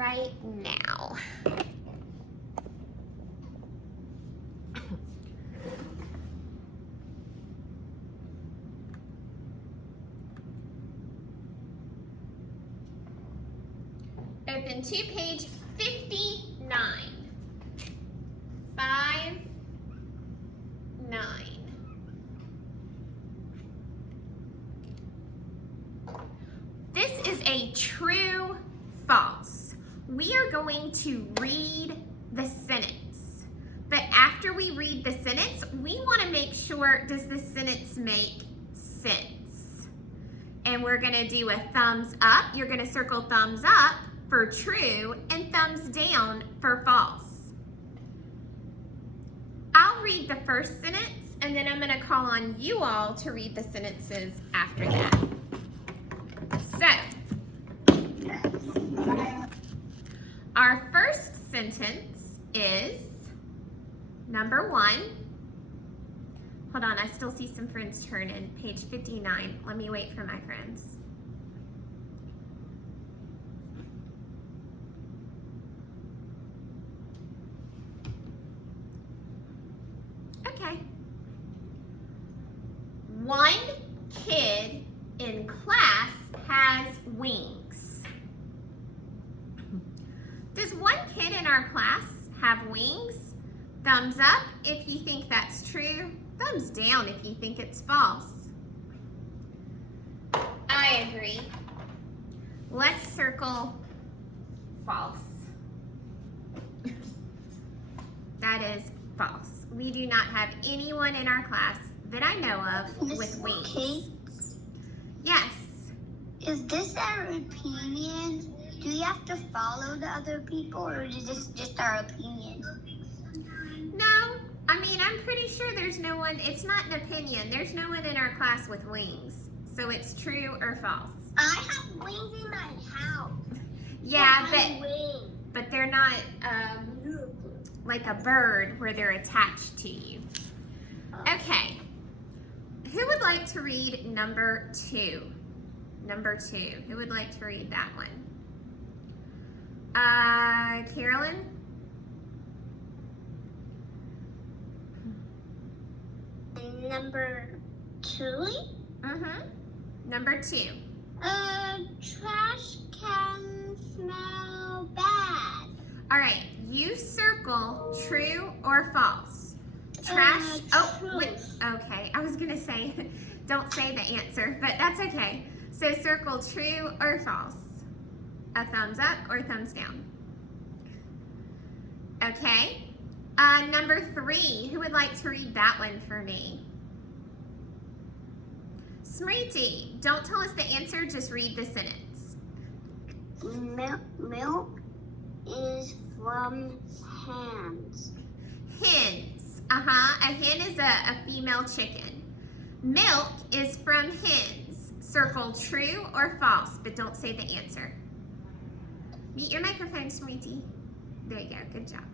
right now. Open to page 59. 5, 9. This is a true, false. We are going to read the sentence. But after we read the sentence, we want to make sure, does the sentence make sense? And we're going to do a thumbs up. You're going to circle thumbs up for true and thumbs down for false. I'll read the first sentence and then I'm going to call on you all to read the sentences after that. So, our first sentence is number 1. Hold on, I still see some friends turn in. Page 59. Let me wait for my friends. Okay. One kid in class has wings. Does one kid in our class have wings? Thumbs up if you think that's true. Thumbs down if you think it's false. I agree. Let's circle false. That is false. We do not have anyone in our class that I know of with wings. Kate, Yes. is this our opinion? Do we have to follow the other people, or is this just our opinion? No. I mean, I'm pretty sure there's no one, it's not an opinion. There's no one in our class with wings. So it's true or false. I have wings in my house. Yeah, wings. but they're not like a bird where they're attached to you. Okay. Who would like to read number 2? Number 2. Who would like to read that one? Carolyn? Number 2? Mm-hmm. Number 2. Trash can smell bad. All right. You circle true or false. Trash. Oh, True. wait. Okay. I was going to say, don't say the answer, but that's okay. So circle true or false. A thumbs up or thumbs down. Okay. Number 3. Who would like to read that one for me? Smriti, don't tell us the answer, just read the sentence. Milk is from hens. Hens. A hen is a female chicken. Milk is from hens. Circle true or false, but don't say the answer. Mute your microphone, Smriti. There you go. Good job.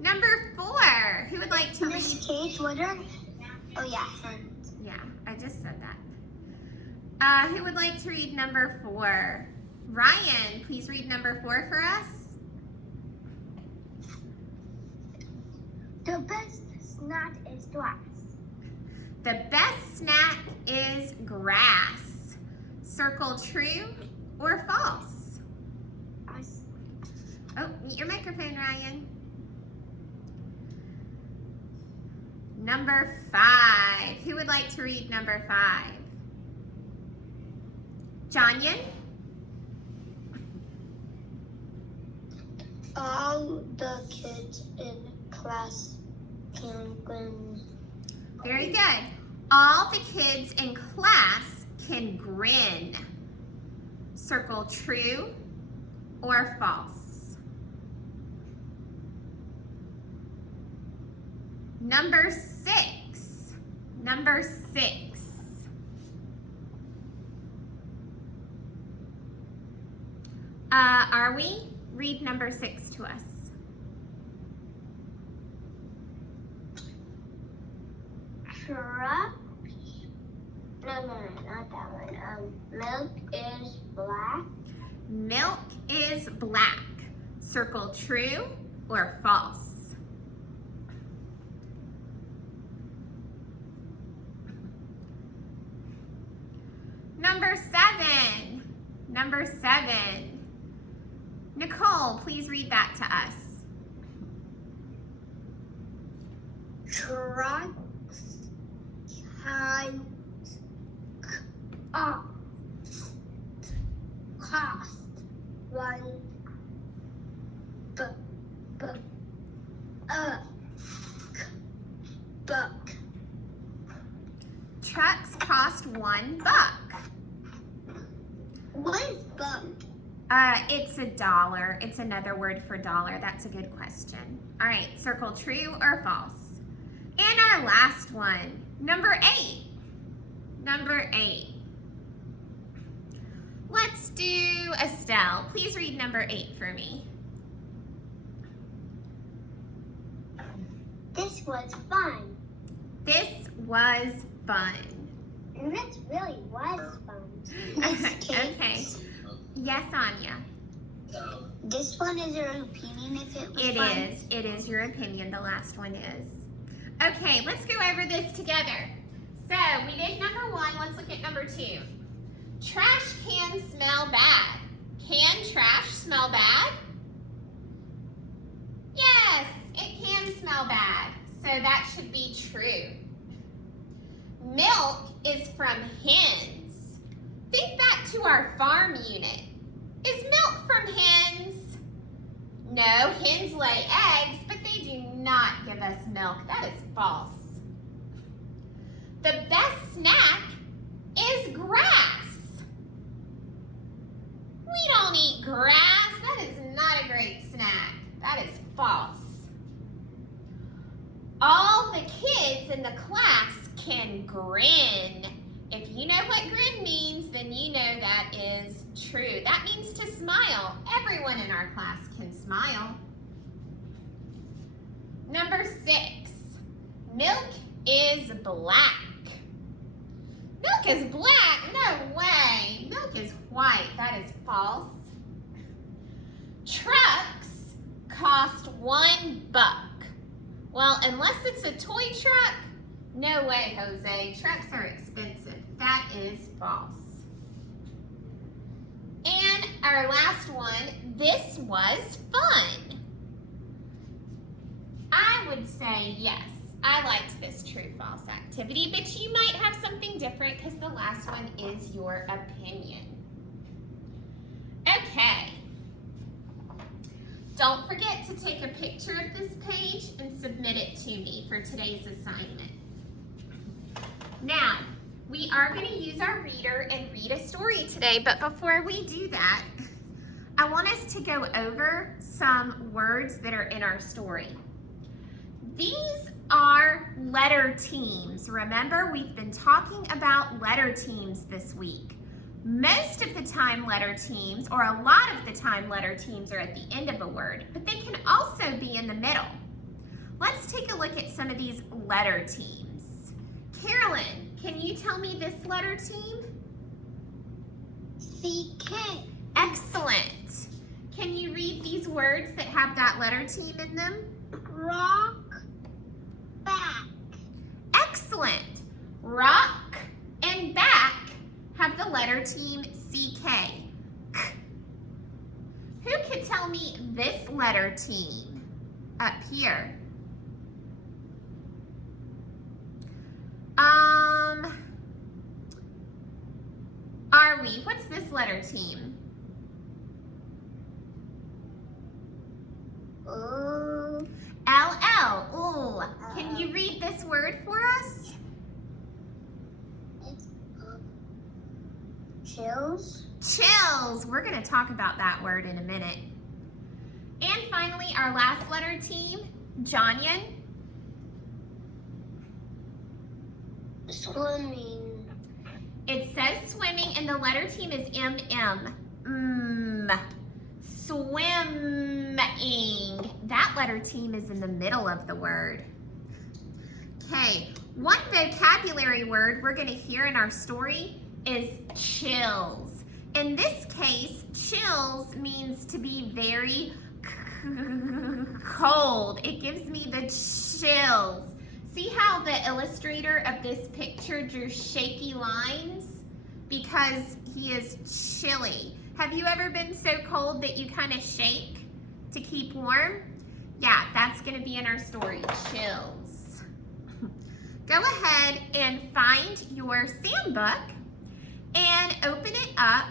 Number 4. Who would like to read? Miss Kate, what are... Oh, yeah, hens. Yeah, I just said that. Who would like to read number 4? Ryan, please read number 4 for us. The best snack is grass. The best snack is grass. Circle true or false. Oh, mute your microphone, Ryan. Number 5. Who would like to read number 5? Janyan? All the kids in class can grin. Very good. All the kids in class can grin. Circle true or false. Number 6. Number 6. Are we? Read number 6 to us. Truck. No, not that one. Milk is black. Milk is black. Circle true or false. Number 7. Number 7. Nicole, please read that to us. Trucks can cost one buck. Trucks cost $1. What is buck? It's $1. It's another word for dollar. That's a good question. All right, circle true or false. And our last one, number 8. Number 8. Let's do Estelle. Please read number 8 for me. This was fun. This was fun. And this really was fun. Okay. Yes, Anya. This one is your opinion if it was It fun? is. It is your opinion. The last one is. Okay, let's go over this together. So, we did number 1. Let's look at number 2. Trash can smell bad. Can trash smell bad? Yes, it can smell bad. So that should be true. Milk is from hens. Think back to our farm unit. Is milk from hens? No, hens lay eggs, but they do not give us milk. That is false. The best snack is grass. We don't eat grass. That is not a great snack. That is false. All the kids in the class can grin. If you know what grin means, then you know that is true. That means to smile. Everyone in our class can smile. Number 6. Milk is black. Milk is black? No way. Milk is white. That is false. Trucks cost $1. Well, unless it's a toy truck, no way, Jose. Trucks are expensive. That is false. And our last one, this was fun. I would say yes. I liked this true-false activity, but you might have something different because the last one is your opinion. Okay. Don't forget to take a picture of this page and submit it to me for today's assignment. Now, we are going to use our reader and read a story today, but before we do that, I want us to go over some words that are in our story. These are letter teams. Remember, we've been talking about letter teams this week. Most of the time letter teams, or a lot of the time letter teams, are at the end of a word, but they can also be in the middle. Let's take a look at some of these letter teams. Carolyn, can you tell me this letter team? CK. Excellent. Can you read these words that have that letter team in them? Rock. Back. Excellent. Rock and back have the letter team CK. Who could tell me this letter team up here? Are we? What's this letter team? LL. Ooh. Can you read this word for us? Chills. Chills. We're going to talk about that word in a minute. And finally, our last letter team, Jonyan. Swimming. It says swimming, and the letter team is MM. Swimming. That letter team is in the middle of the word. Okay, one vocabulary word we're going to hear in our story is chills. In this case, chills means to be very cold. It gives me the chills. See how the illustrator of this picture drew shaky lines? Because he is chilly. Have you ever been so cold that you kind of shake to keep warm? Yeah, that's gonna be in our story, chills. Go ahead and find your Sam book and open it up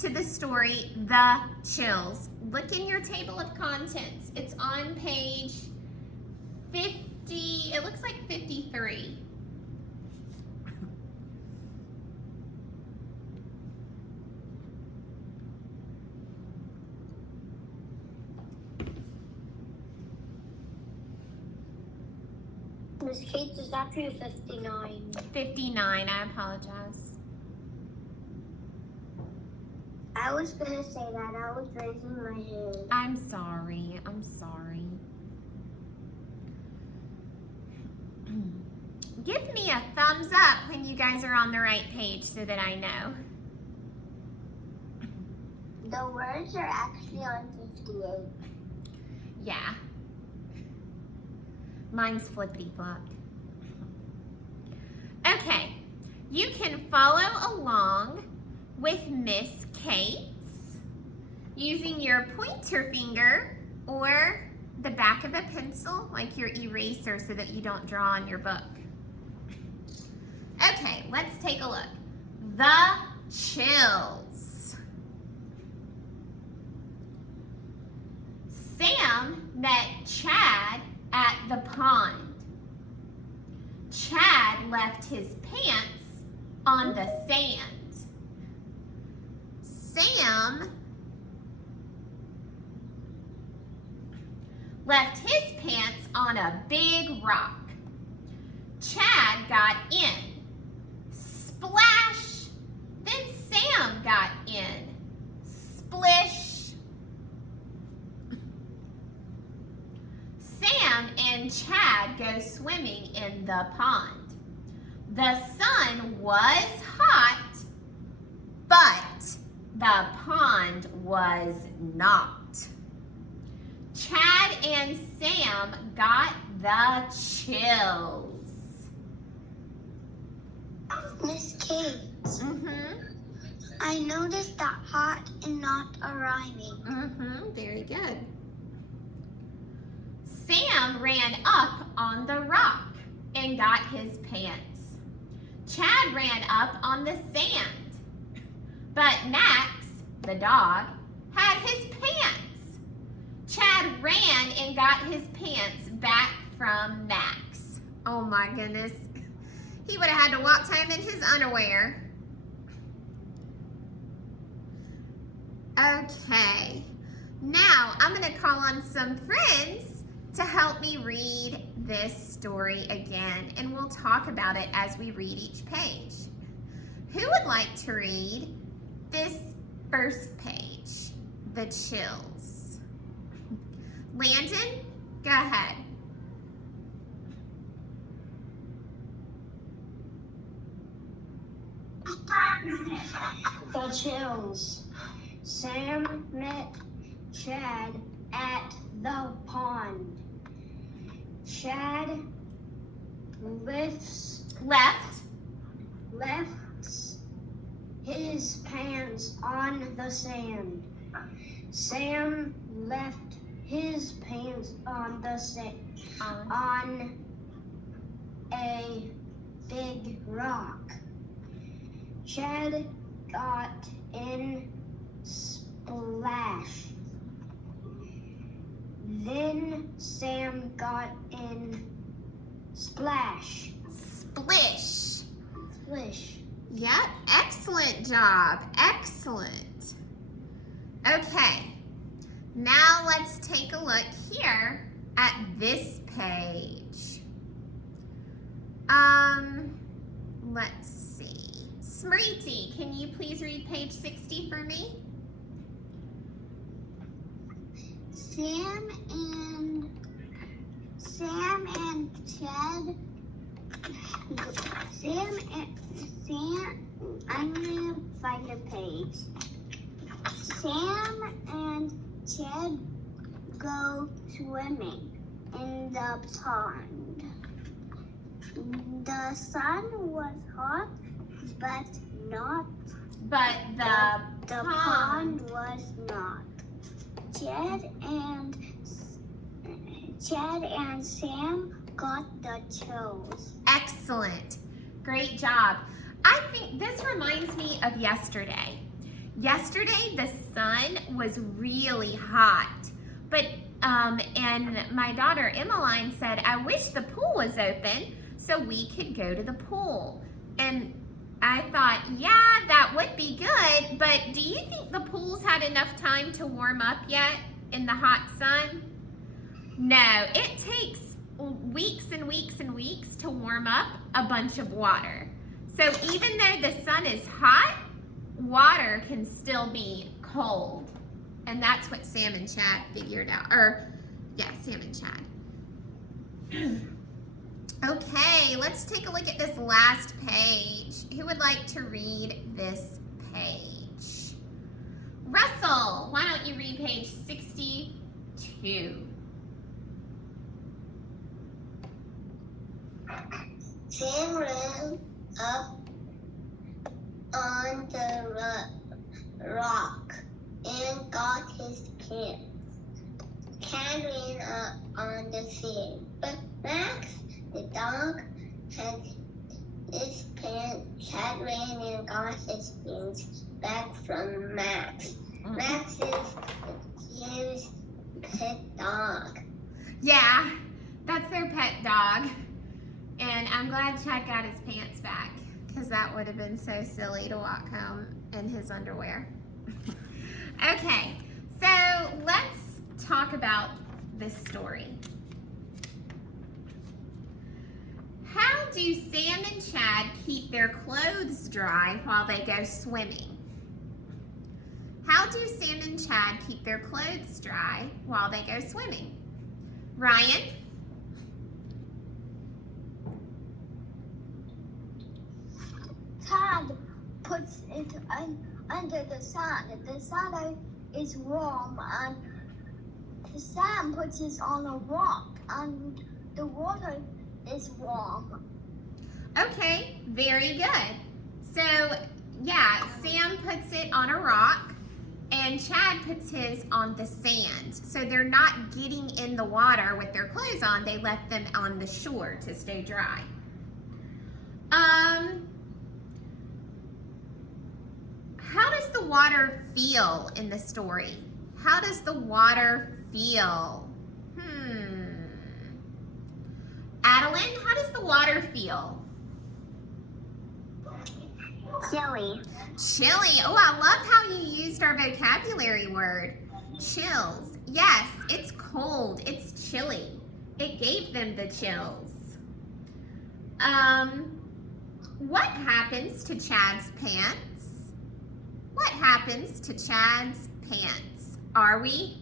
to the story, The Chills. Look in your table of contents. It's on page 50, it looks like 53. Miss Kate, is actually 59. 59, I apologize. I was gonna say that. I was raising my hand. I'm sorry, I'm sorry. Give me a thumbs up when you guys are on the right page so that I know. The words are actually on 58. Yeah. Mine's flippity-flopped. Okay, you can follow along with Miss Kate's using your pointer finger or the back of a pencil, like your eraser, so that you don't draw on your book. Okay, let's take a look. The Chills. Sam met Chad at the pond. Chad left his pants on the sand. Sam left his pants on a big rock. Chad got in. Splash! Then Sam got in. Splish! Sam and Chad go swimming in the pond. The sun was hot, but the pond was not. Chad and Sam got the chills. Miss Kate, Mm-hmm. I noticed that hot and not are rhyming. Mm-hmm. Very good. Sam ran up on the rock and got his pants. Chad ran up on the sand. But Max, the dog, had his pants. Chad ran and got his pants back from Max. Oh my goodness. He would have had to walk time in his underwear. Okay. Now I'm going to call on some friends to help me read this story again, and we'll talk about it as we read each page. Who would like to read this first page, The Chills? Landon, go ahead. The Chills. Sam met Chad at the pond. Chad lifts Left. his pants on the sand. Sam left his pants on the sand on a big rock. Chad got in. Splash. Then Sam got in. Splash. Splish. Splish. Yep, excellent job. Excellent. Okay, now let's take a look here at this page. Let's see. Smriti, can you please read page 60 for me? Sam and Chad. I'm gonna find a page. Sam and Chad go swimming in the pond. The sun was hot, but not. But The pond was not. Chad and Sam got the chills. Excellent. Great job. I think this reminds me of yesterday. Yesterday, the sun was really hot, but and my daughter Emmeline said, I wish the pool was open so we could go to the pool. And I thought, yeah, that would be good, but do you think the pool's had enough time to warm up yet in the hot sun? No, it takes weeks and weeks and weeks to warm up a bunch of water. So even though the sun is hot, water can still be cold. And that's what Sam and Chad figured out. Sam and Chad. Okay, let's take a look at this last page. Who would like to read this page? Russell, why don't you read page 62? Sam ran up on the rock and got his pants. Chad ran up on the sand, but Max, the dog, had his pants. Chad ran and got his pants back from Max. Max is his pet dog. Yeah, that's their pet dog. And I'm glad Chad got his pants back, because that would have been so silly to walk home in his underwear. Okay, so let's talk about this story. How do Sam and Chad keep their clothes dry while they go swimming? How do Sam and Chad keep their clothes dry while they go swimming? Ryan? Chad puts it under the sun. The sun is warm, and Sam puts it on a rock, and the water is warm. Okay, very good. So, yeah, Sam puts it on a rock, and Chad puts his on the sand. So they're not getting in the water with their clothes on. They left them on the shore to stay dry. How does the water feel in the story? How does the water feel? Adeline, how does the water feel? Chilly. Chilly. Oh, I love how you used our vocabulary word. Chills. Yes, it's cold. It's chilly. It gave them the chills. What happens to Chad's pants? What happens to Chad's pants? Are we?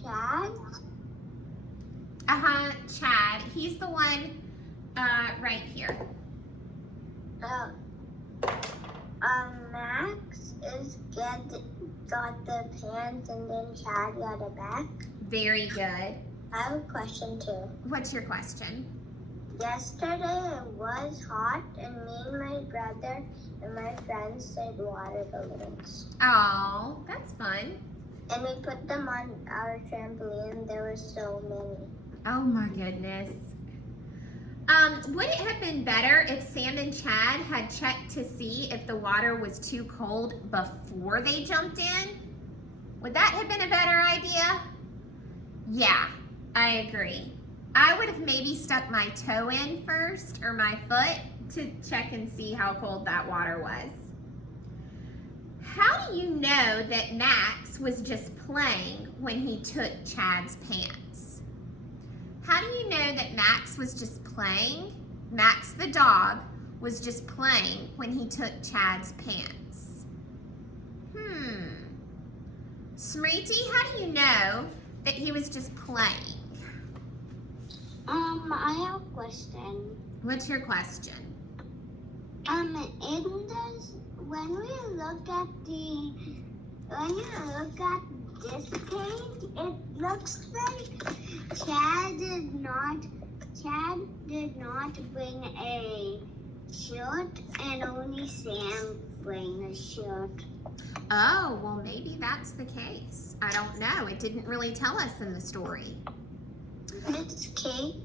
Chad? Chad. He's the one right here. Max got the pants, and then Chad got it back. Very good. I have a question too. What's your question? Yesterday it was hot, and me and my brother and my friends did water balloons. Oh, that's fun. And we put them on our trampoline. There were so many. Oh my goodness. Would it have been better if Sam and Chad had checked to see if the water was too cold before they jumped in? Would that have been a better idea? Yeah, I agree. I would have maybe stuck my toe in first, or my foot, to check and see how cold that water was. How do you know that Max was just playing when he took Chad's pants? How do you know that Max was just playing? Max the dog was just playing when he took Chad's pants. Smriti, how do you know that he was just playing? I have a question. What's your question? In this, when you look at this page, it looks like Chad did not bring a shirt, and only Sam bring a shirt. Oh, well, maybe that's the case. I don't know. It didn't really tell us in the story. It's Kate.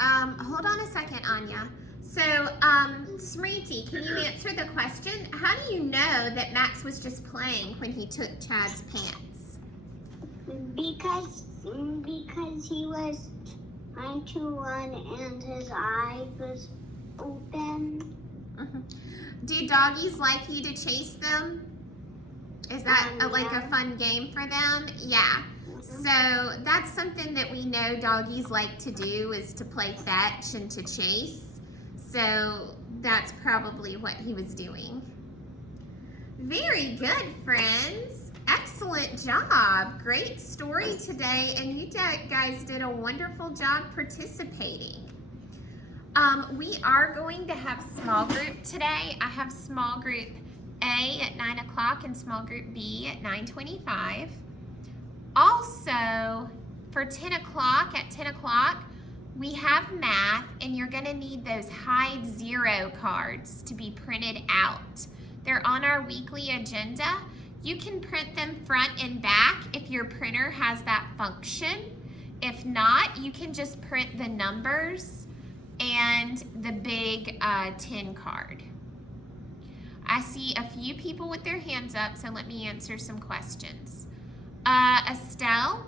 Hold on a second, Anya. So, Smriti, can you answer the question? How do you know that Max was just playing when he took Chad's pants? Because he was trying to run and his eye was open. Do doggies like you to chase them? Is that like a fun game for them? Yeah. So that's something that we know doggies like to do, is to play fetch and to chase. So that's probably what he was doing. Very good, friends. Excellent job. Great story today, and you guys did a wonderful job participating. We are going to have small group today. I have small group A at 9 o'clock and small group B at 9:25. Also, for 10 o'clock, at 10 o'clock, we have math, and you're going to need those hide zero cards to be printed out. They're on our weekly agenda. You can print them front and back if your printer has that function. If not, you can just print the numbers and the big 10 card. I see a few people with their hands up, so let me answer some questions. Estelle,